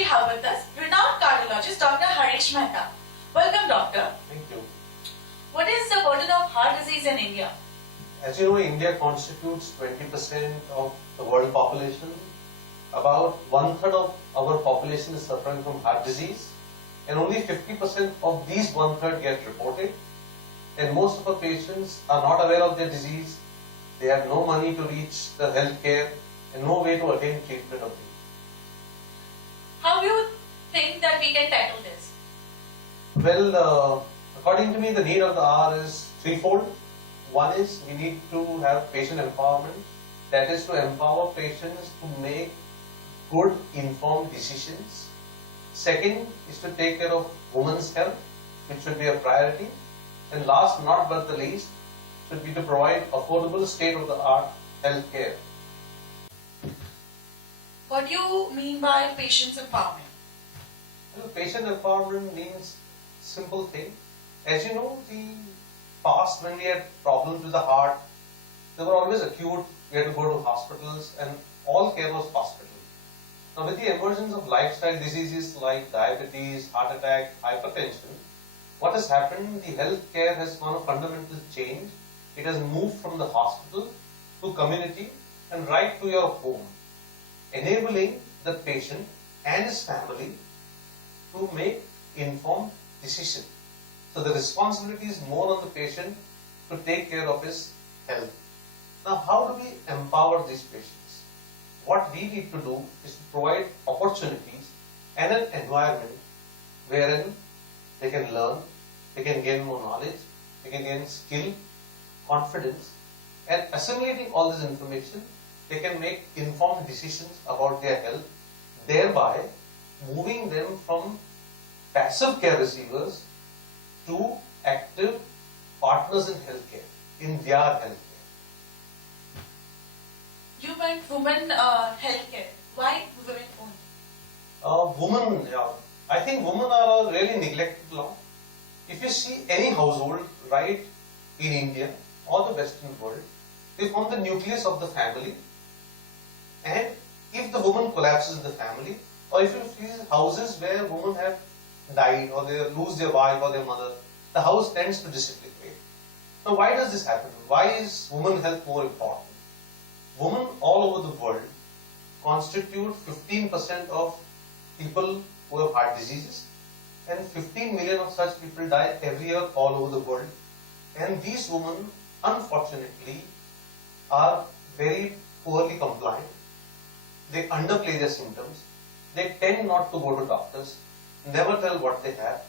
we have with us renowned cardiologist Dr. Harish Mehta. Welcome, doctor. Thank you. What is the burden of heart disease in India? As you know, India constitutes 20% of the world population. About 1/3 of our population is suffering from heart disease, and only 50% of these 1/3 get reported. And most of our patients are not aware of their disease. They have no money to reach the health care and no way to attain treatment of it. How do you think that we can tackle this? Well, according to me, the need of the hour is threefold. One is we need to have patient empowerment. That is to empower patients to make good informed decisions. Second is to take care of women's health, which should be a priority. And last not but the least, should be to provide affordable state-of-the-art health care. What do you mean by patients empowerment? Well, patient empowerment means simple thing. As you know, the past when we had problems with the heart, they were always acute. We had to go to hospitals, and all care was hospital. Now, with the emergence of lifestyle diseases like diabetes, heart attack, hypertension, what has happened? The health care has gone a fundamental change. It has moved from the hospital to community and right to your home, enabling the patient and his family to make informed decisions. So the responsibility is more on the patient to take care of his health. Now, how do we empower these patients? What we need to do is to provide opportunities and an environment wherein they can learn, they can gain more knowledge, they can gain skill, confidence, and assimilating all this information, they can make informed decisions about their health, thereby moving them from passive care receivers to active partners in healthcare, in their healthcare. You meant women healthcare. Why women only? I think women are a really neglected lot. If you see any household, right, in India or the Western world, they form the nucleus of the family. And if the woman collapses in the family, or if you see houses where women have died or they lose their wife or their mother, the house tends to disintegrate. Now, why does this happen? Why is women health more important? Women all over the world constitute 15% of people who have heart diseases, and 15 million of such people die every year all over the world. And these women, unfortunately, are very poorly compliant. They underplay their symptoms. They tend not to go to doctors, never tell what they have.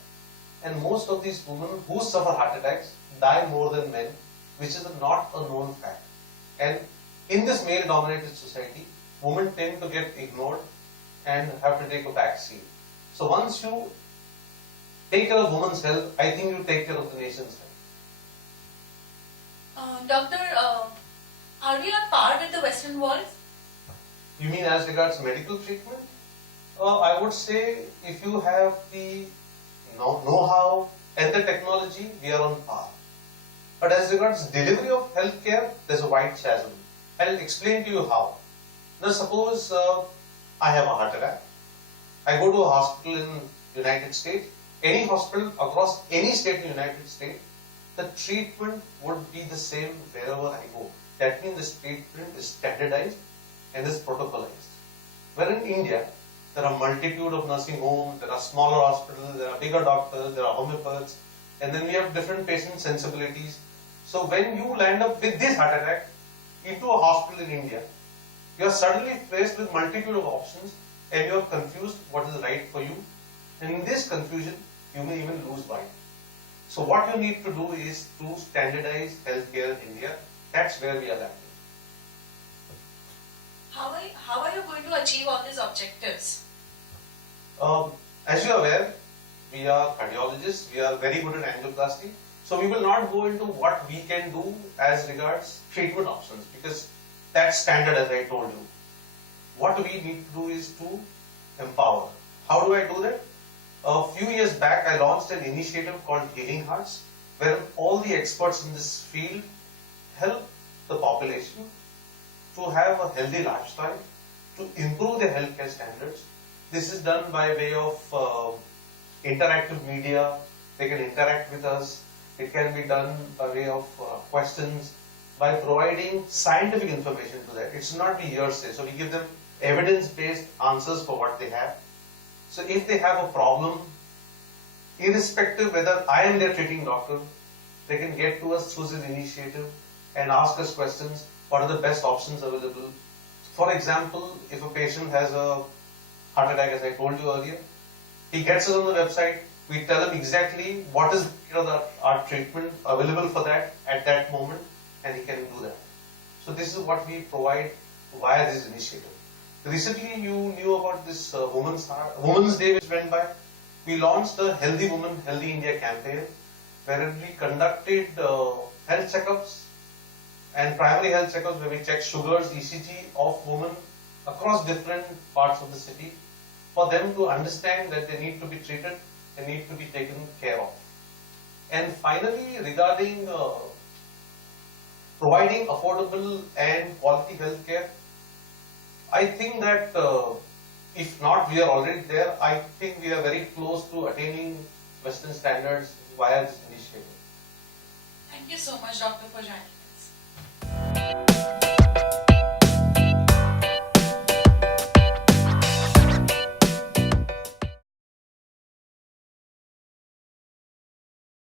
And most of these women who suffer heart attacks die more than men, which is not a known fact. And in this male-dominated society, women tend to get ignored and have to take a back seat. So once you take care of women's health, I think you take care of the nation's health. Doctor, are we on par with the Western world? You mean as regards medical treatment? I would say if you have the know-how and the technology, we are on par. But as regards delivery of healthcare, there's a wide chasm. I'll explain to you how. Now suppose I have a heart attack. I go to a hospital in United States. Any hospital across any state in the United States, the treatment would be the same wherever I go. That means this treatment is standardized and is protocolized. Where in India, there are multitude of nursing homes, there are smaller hospitals, there are bigger doctors, there are homeopaths, and then we have different patient sensibilities. So when you land up with this heart attack into a hospital in India, you are suddenly faced with multitude of options and you are confused what is right for you. And in this confusion, you may even lose mind. So what you need to do is to standardize healthcare in India. That's where we are lacking. How are you going to achieve all these objectives? As you are aware, we are cardiologists, we are very good at angioplasty. So we will not go into what we can do as regards treatment options because that's standard as I told you. What we need to do is to empower. How do I do that? A few years back, I launched an initiative called Healing Hearts, where all the experts in this field help the population to have a healthy lifestyle, to improve their healthcare standards, This is done by way of interactive media. They can interact with us. It can be done by way of questions, by providing scientific information to that. It's not the hearsay. So we give them evidence-based answers for what they have. So if they have a problem, irrespective whether I am their treating doctor, they can get to us through this initiative and ask us questions. What are the best options available? For example, if a patient has a heart attack, as I told you earlier, he gets us on the website. We tell him exactly what is our treatment available for that at that moment, and he can do that. So this is what we provide via this initiative. Recently, you knew about this Women's Day which went by. We launched the Healthy Woman, Healthy India campaign, wherein we conducted health checkups and primary health checkups where we check sugars, ECG of women across different parts of the city for them to understand that they need to be treated, they need to be taken care of. And finally, regarding providing affordable and quality health care, I think that if not we are already there, I think we are very close to attaining Western standards via this initiative. Thank you so much, Doctor, for joining us.